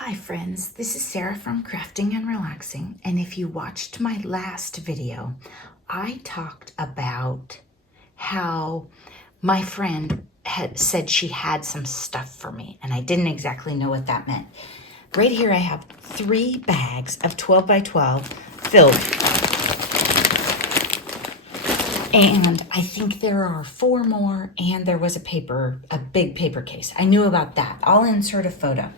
Hi friends, this is Sarah from Crafting and Relaxing, and if you watched my last video, I talked about how my friend had said she had some stuff for me, and I didn't exactly know what that meant. Right here I have 3 bags of 12 by 12 filled, and I think there are 4 more, and there was a big paper case. I knew about that. I'll insert a photo.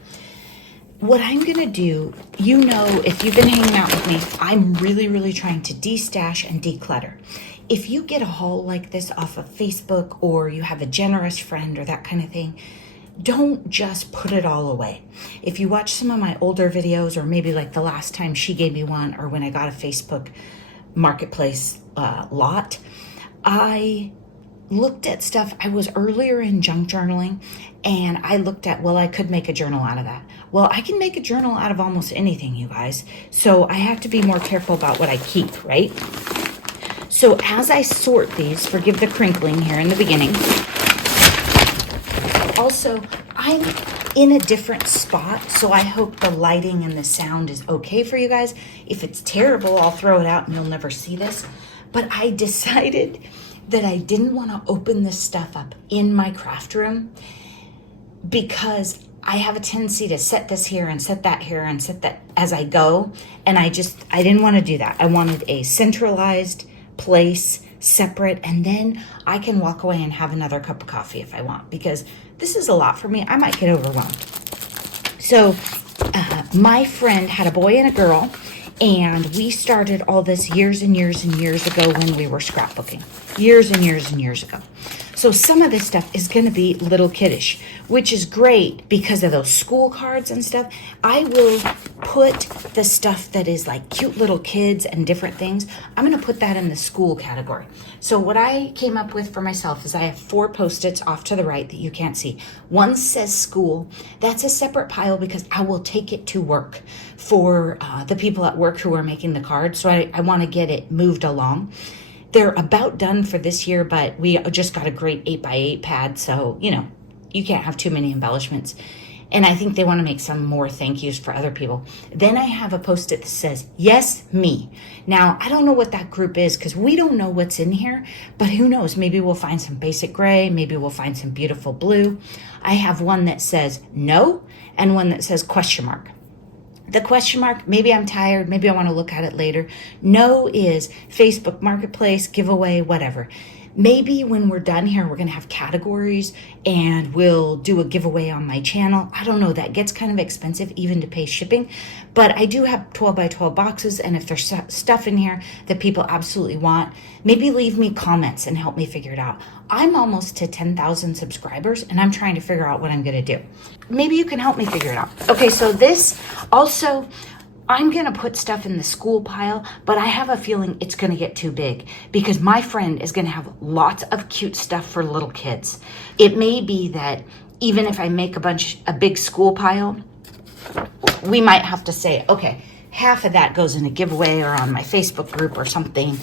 What I'm gonna do, you know, if you've been hanging out with me, I'm really trying to de-stash and declutter. If you get a haul like this off of Facebook, or you have a generous friend or that kind of thing, don't just put it all away. If you watch some of my older videos, or maybe like the last time she gave me one, or when I got a Facebook marketplace lot, I looked at stuff. I was earlier in junk journaling, and I looked at, well, I could make a journal out of that. Well, I can make a journal out of almost anything, you guys. So I have to be more careful about what I keep, right? So as I sort these, forgive the crinkling here in the beginning. Also, I'm in a different spot, so I hope the lighting and the sound is okay for you guys. If it's terrible, I'll throw it out and you'll never see this. But I decided that I didn't want to open this stuff up in my craft room, because I have a tendency to set this here and set that here and set that as I go. And I didn't want to do that. I wanted a centralized place, separate, and then I can walk away and have another cup of coffee if I want, because this is a lot for me. I might get overwhelmed. So my friend had a boy and a girl, and we started all this years and years and years ago when we were scrapbooking. Years and years and years ago. So some of this stuff is going to be little kiddish, which is great because of those school cards and stuff. I will put the stuff that is like cute little kids and different things, I'm going to put that in the school category. So what I came up with for myself is I have 4 Post-its off to the right that you can't see. One says school. That's a separate pile because I will take it to work for the people at work who are making the cards. So I want to get it moved along. They're about done for this year, but we just got a great 8x8 pad, so, you know, you can't have too many embellishments. And I think they want to make some more thank yous for other people. Then I have a Post-it that says, yes, me. Now, I don't know what that group is because we don't know what's in here, but who knows? Maybe we'll find some basic gray. Maybe we'll find some beautiful blue. I have one that says no and one that says question mark. The question mark, maybe I'm tired, maybe I want to look at it later. No is Facebook Marketplace, giveaway, whatever. Maybe when we're done here, we're going to have categories and we'll do a giveaway on my channel. I don't know, that gets kind of expensive even to pay shipping. But I do have 12 by 12 boxes, and if there's stuff in here that people absolutely want, maybe leave me comments and help me figure it out. I'm almost to 10,000 subscribers, and I'm trying to figure out what I'm going to do. Maybe you can help me figure it out. Okay, so this also, I'm going to put stuff in the school pile, but I have a feeling it's going to get too big because my friend is going to have lots of cute stuff for little kids. It may be that even if I make a big school pile, we might have to say, okay, half of that goes in a giveaway or on my Facebook group or something,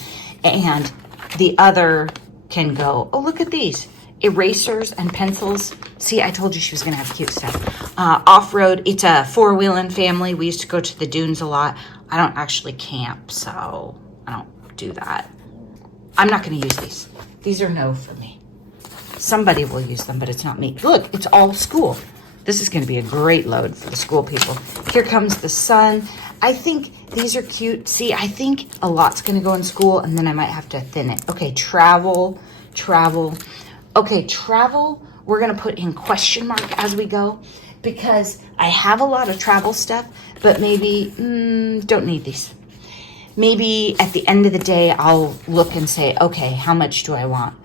and the other can go, oh, look at these. Erasers and pencils. See, I told you she was going to have cute stuff. Off-road, it's a 4-wheeling family. We used to go to the dunes a lot. I don't actually camp, so I don't do that. I'm not going to use these. These are no for me. Somebody will use them, but it's not me. Look, it's all school. This is going to be a great load for the school people. Here comes the sun. I think these are cute. See, I think a lot's going to go in school, and then I might have to thin it. Okay, travel. Okay, travel, we're going to put in question mark as we go because I have a lot of travel stuff, but maybe don't need these. Maybe at the end of the day, I'll look and say, okay, how much do I want?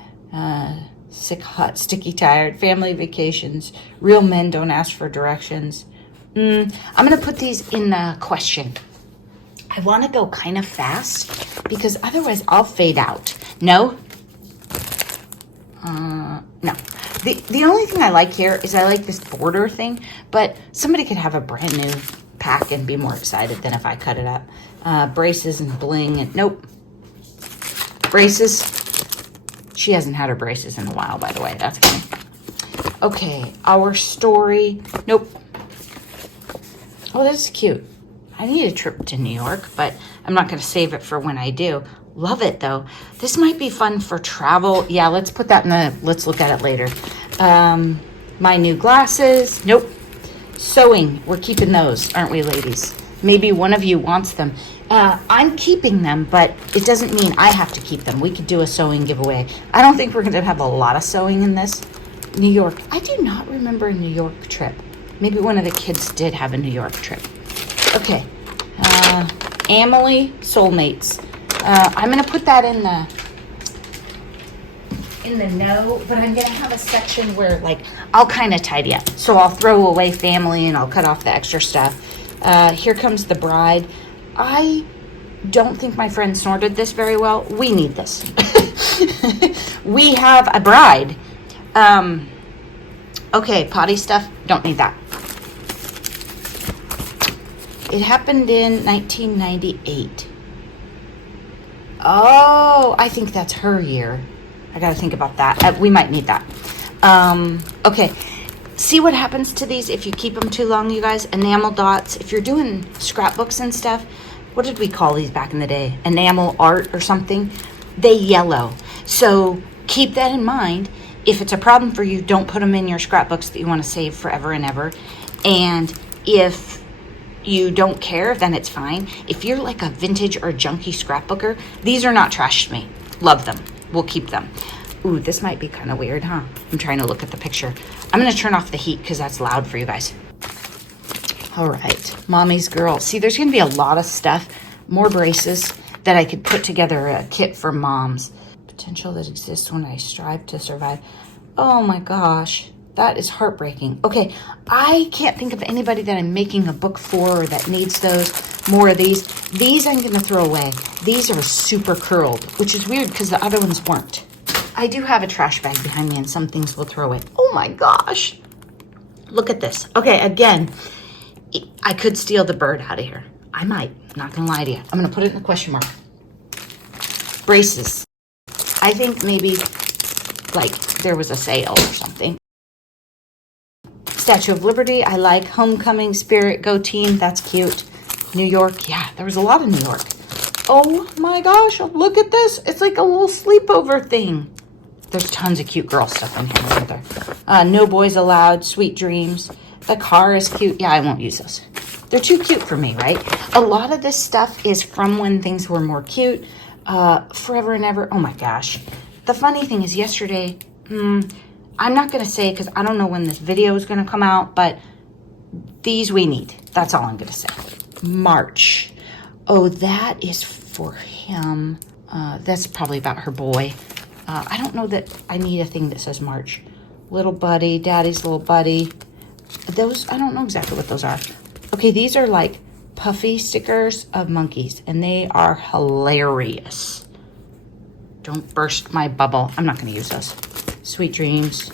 Sick, hot, sticky, tired, family vacations, real men don't ask for directions. I'm going to put these in the question. I want to go kind of fast because otherwise I'll fade out. No? No. The only thing I like here is I like this border thing, but somebody could have a brand new pack and be more excited than if I cut it up. Braces and bling and nope. Braces. She hasn't had her braces in a while, by the way. That's funny. Okay, our story. Nope. Oh, this is cute. I need a trip to New York, but I'm not going to save it for when I do. Love it, though. This might be fun for travel. Yeah, let's put that in the, let's look at it later. My new glasses. Nope. Sewing. We're keeping those, aren't we, ladies? Maybe one of you wants them. I'm keeping them, but it doesn't mean I have to keep them. We could do a sewing giveaway. I don't think we're going to have a lot of sewing in this. New York. I do not remember a New York trip. Maybe one of the kids did have a New York trip. Okay. Amelie Soulmates. I'm going to put that in the no, but I'm going to have a section where, like, I'll kind of tidy up. So I'll throw away family and I'll cut off the extra stuff. Here Comes the Bride. I don't think my friend snorted this very well. We need this. We have a bride. Okay, potty stuff. Don't need that. It happened in 1998. Oh, I think that's her year. I got to think about that. We might need that. Okay. See what happens to these if you keep them too long, you guys? Enamel dots. If you're doing scrapbooks and stuff, what did we call these back in the day? Enamel art or something? They yellow. So keep that in mind. If it's a problem for you, don't put them in your scrapbooks that you want to save forever and ever. And if you don't care, then it's fine. If you're like a vintage or junky scrapbooker, these are not trash to me. Love them. We'll keep them. Ooh, this might be kind of weird, huh? I'm trying to look at the picture. I'm going to turn off the heat because that's loud for you guys. All right. Mommy's girl. See, there's going to be a lot of stuff. More braces that I could put together a kit for moms. Potential that exists when I strive to survive. Oh my gosh. That is heartbreaking. Okay, I can't think of anybody that I'm making a book for or that needs those. More of these. These I'm going to throw away. These are super curled, which is weird because the other ones weren't. I do have a trash bag behind me and some things we'll throw away. Oh my gosh. Look at this. Okay, again, I could steal the bird out of here. I might. Not going to lie to you. I'm going to put it in a question mark. Braces. I think maybe like there was a sale or something. Statue of Liberty, I like. Homecoming, Spirit, Go Team, that's cute. New York, yeah, there was a lot of New York. Oh my gosh, look at this. It's like a little sleepover thing. There's tons of cute girl stuff in here, isn't there? No Boys Allowed, Sweet Dreams. The car is cute. Yeah, I won't use those. They're too cute for me, right? A lot of this stuff is from when things were more cute. Forever and Ever. Oh my gosh. The funny thing is yesterday, I'm not going to say because I don't know when this video is going to come out, but these we need. That's all I'm going to say. March. Oh, that is for him. That's probably about her boy. I don't know that I need a thing that says March. Little buddy, daddy's little buddy. Those, I don't know exactly what those are. Okay, these are like puffy stickers of monkeys, and they are hilarious. Don't burst my bubble. I'm not going to use those. Sweet Dreams.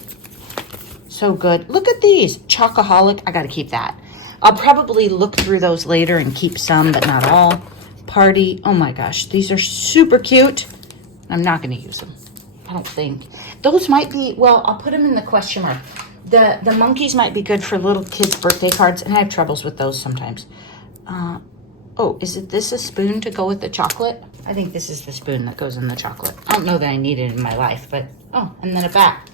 So good. Look at these. Chocoholic. I got to keep that. I'll probably look through those later and keep some, but not all. Party. Oh my gosh. These are super cute. I'm not going to use them. I don't think. Those might be, well, I'll put them in the question mark. The monkeys might be good for little kids' birthday cards, and I have troubles with those sometimes. Oh, is this a spoon to go with the chocolate? I think this is the spoon that goes in the chocolate. I don't know that I need it in my life, but, oh, and then a bat.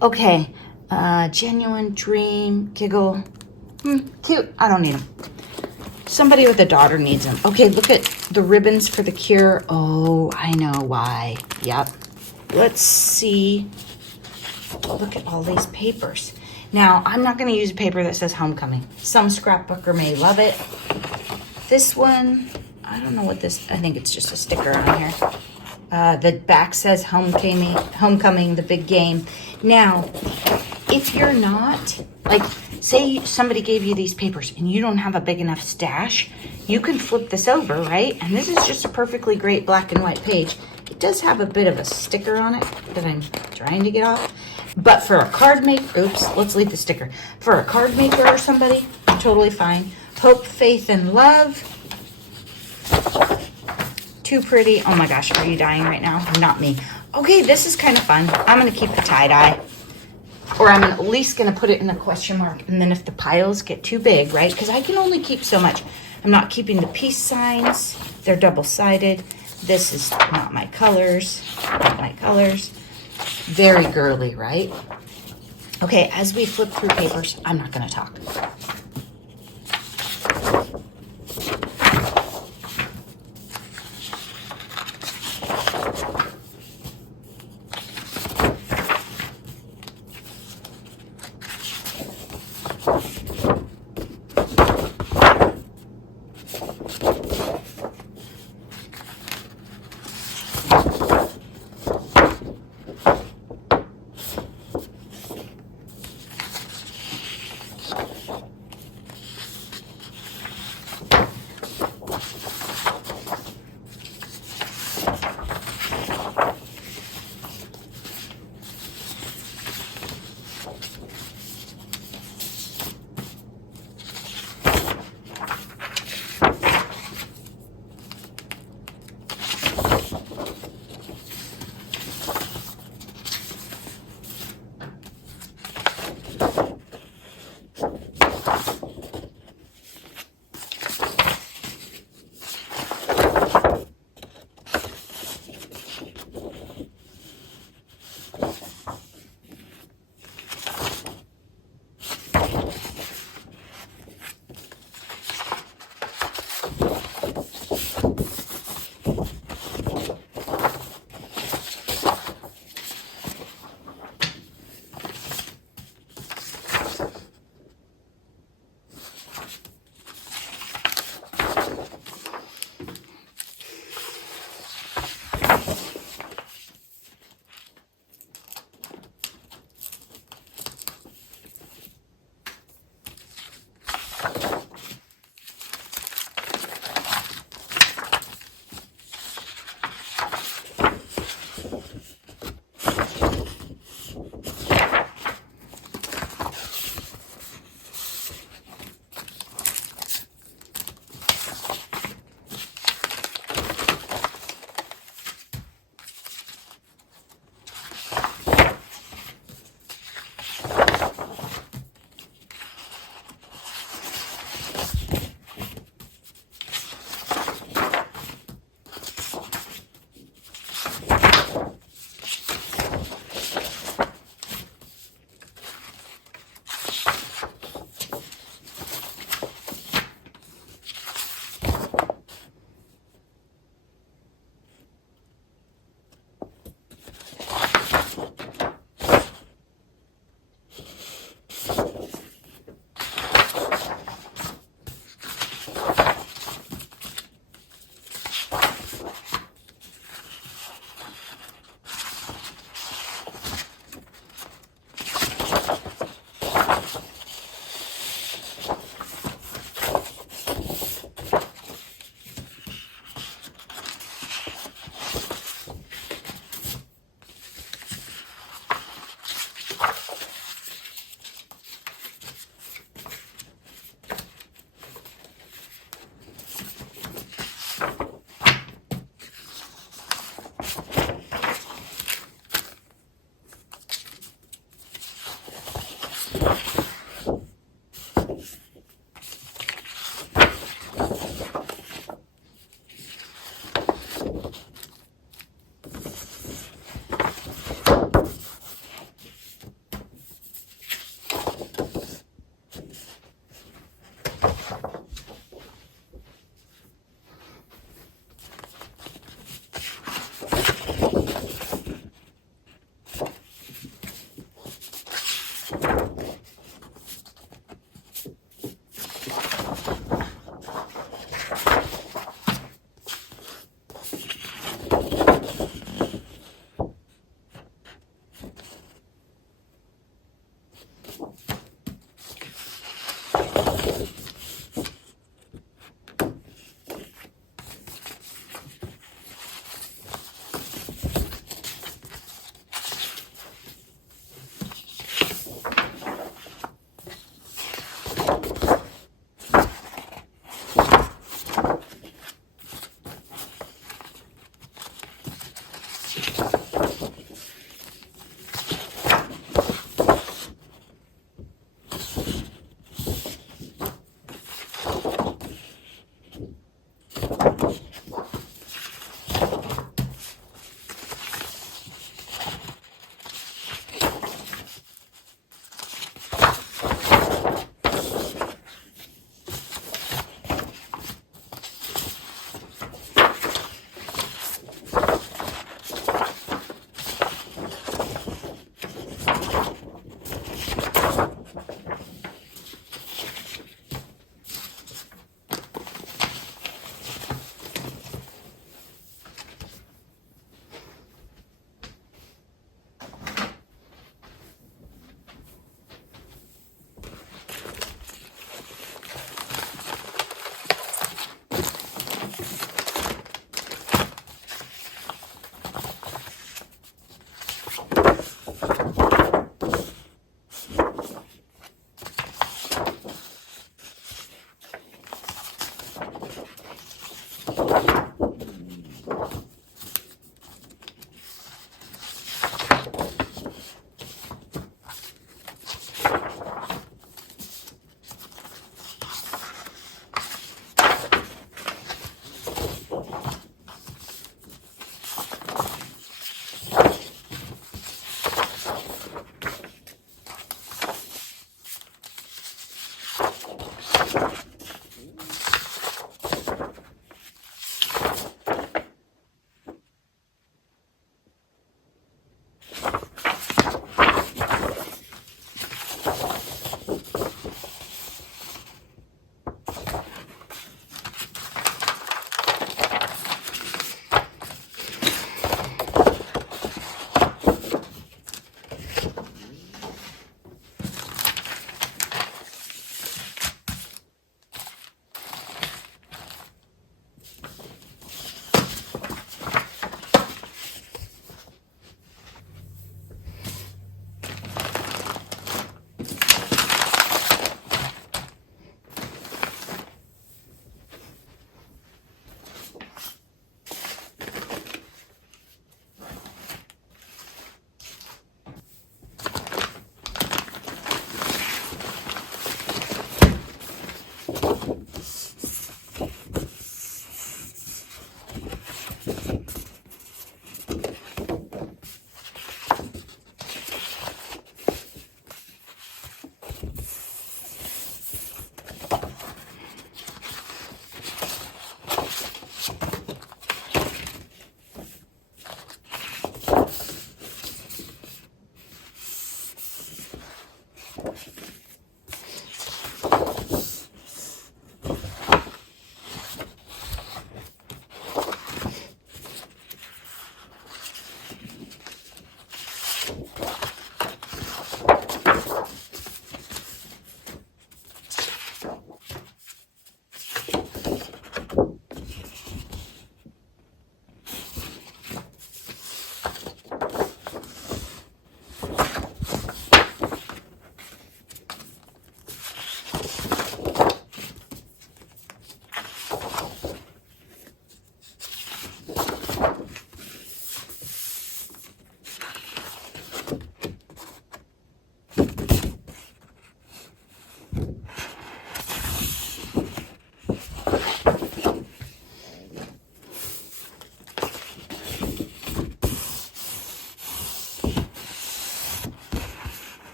Okay, Genuine, Dream, Giggle. Cute. I don't need them. Somebody with a daughter needs them. Okay, look at the ribbons for the Cure. Oh, I know why. Yep. Let's see. Look at all these papers. Now, I'm not going to use a paper that says Homecoming. Some scrapbooker may love it. This one, I don't know what this, I think it's just a sticker on here. The back says Homecoming, the big game. Now, if you're not, like, say somebody gave you these papers and you don't have a big enough stash, you can flip this over, right? And this is just a perfectly great black and white page. It does have a bit of a sticker on it that I'm trying to get off. But for a card maker, oops, let's leave the sticker. For a card maker or somebody, totally fine. Hope, Faith, and Love. Too pretty. Oh my gosh, are you dying right now? Not me. Okay, this is kind of fun. I'm going to keep the tie-dye. or I'm at least going to put it in a question mark. And then if the piles get too big, right? Because I can only keep so much. I'm not keeping the peace signs. They're double-sided. This is not my colors. Not my colors. Very girly, right? Okay, as we flip through papers, I'm not going to talk.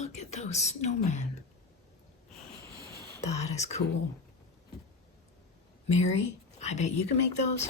Look at those snowmen. That is cool. Mary, I bet you can make those.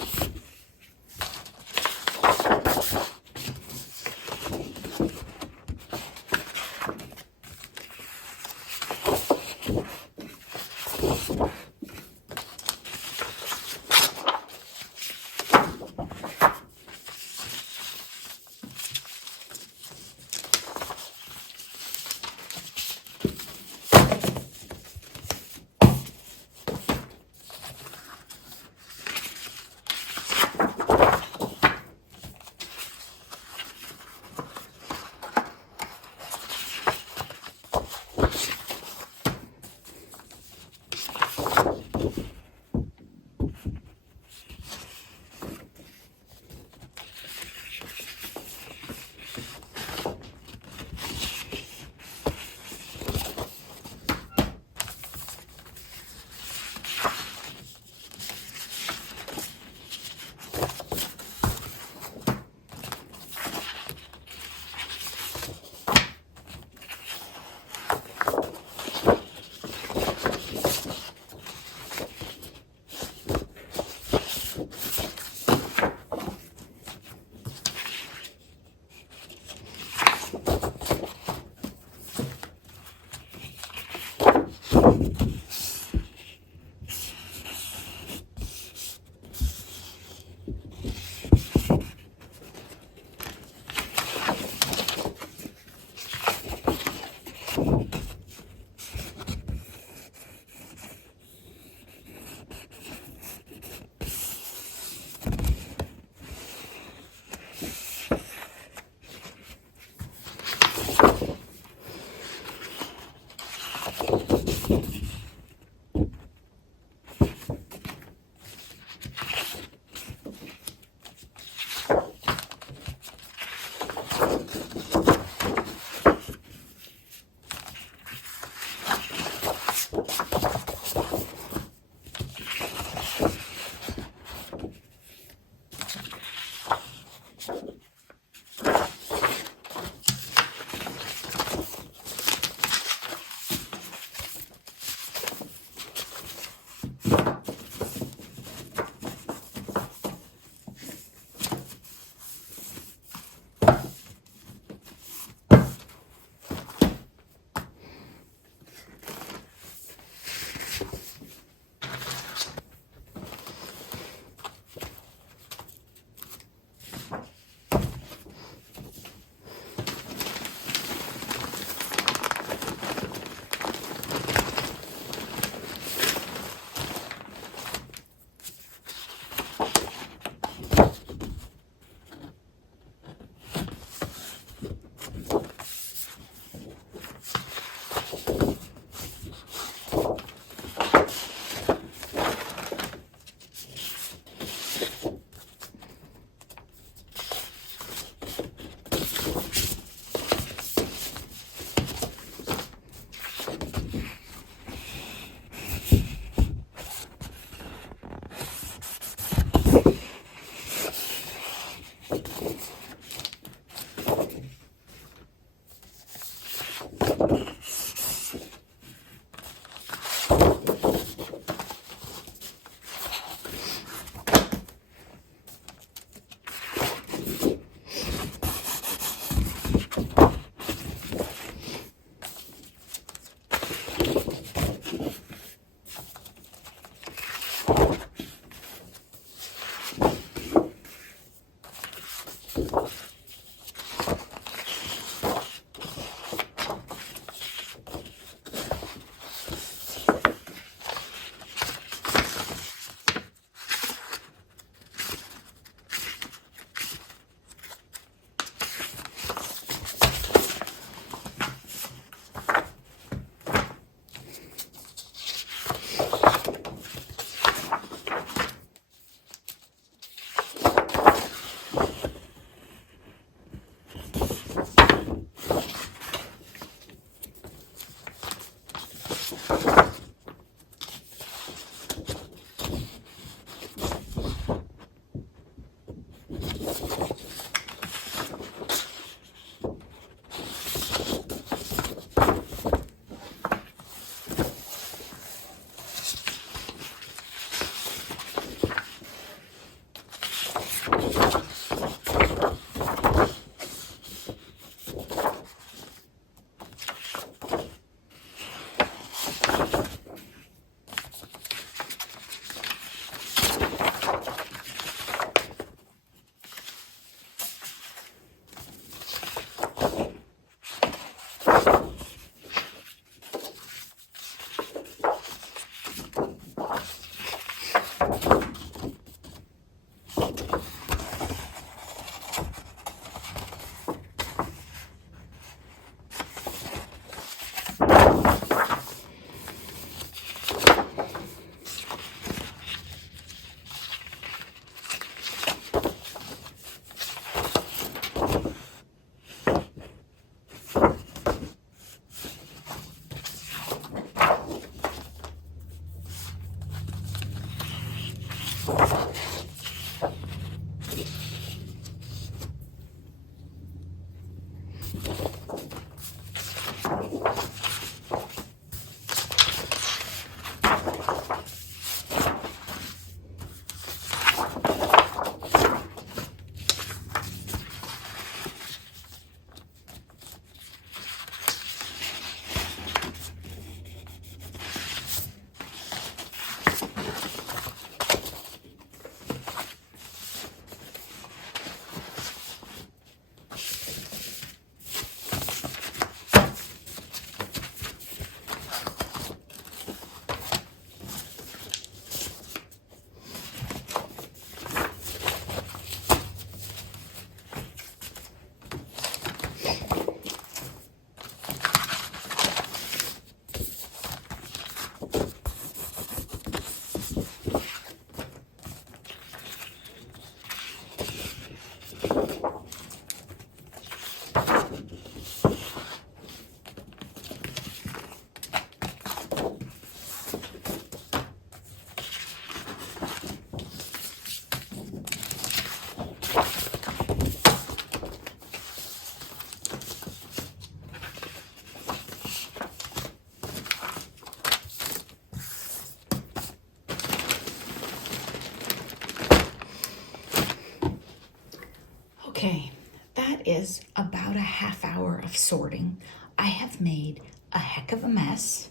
Okay, that is about a half hour of sorting. I have made a heck of a mess.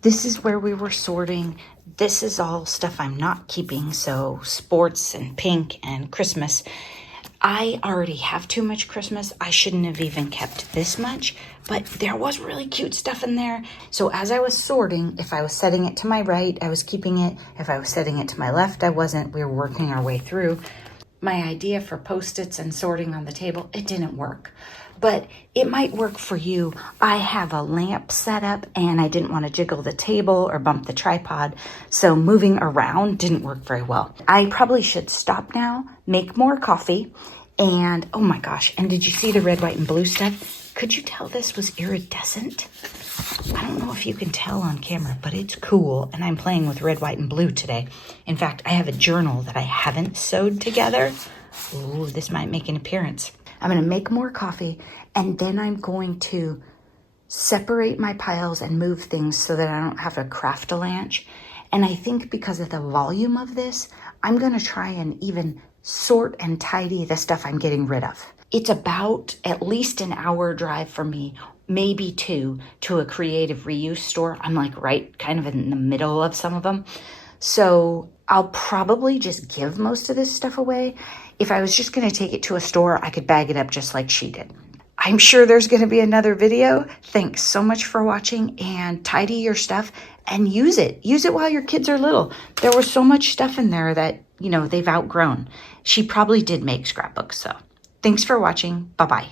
This is where we were sorting. This is all stuff I'm not keeping, so sports and pink and Christmas. I already have too much Christmas. I shouldn't have even kept this much, but there was really cute stuff in there. So as I was sorting, if I was setting it to my right, I was keeping it. If I was setting it to my left, I wasn't. We were working our way through. My idea for Post-its and sorting on the table, it didn't work. But it might work for you. I have a lamp set up and I didn't want to jiggle the table or bump the tripod, so moving around didn't work very well. I probably should stop now, make more coffee, and oh my gosh, and did you see the red, white, and blue stuff? Could you tell this was iridescent? I don't know if you can tell on camera, but it's cool, and I'm playing with red, white, and blue today. In fact, I have a journal that I haven't sewed together. Ooh, this might make an appearance. I'm gonna make more coffee, and then I'm going to separate my piles and move things so that I don't have a craft-a-lanch. And I think because of the volume of this, I'm gonna try and even sort and tidy the stuff I'm getting rid of. It's about at least an hour drive for me, maybe 2, to a creative reuse store. I'm like right kind of in the middle of some of them. So I'll probably just give most of this stuff away. If I was just gonna take it to a store, I could bag it up just like she did. I'm sure there's gonna be another video. Thanks so much for watching, and tidy your stuff and use it. Use it while your kids are little. There was so much stuff in there that, they've outgrown. She probably did make scrapbooks, so thanks for watching. Bye-bye.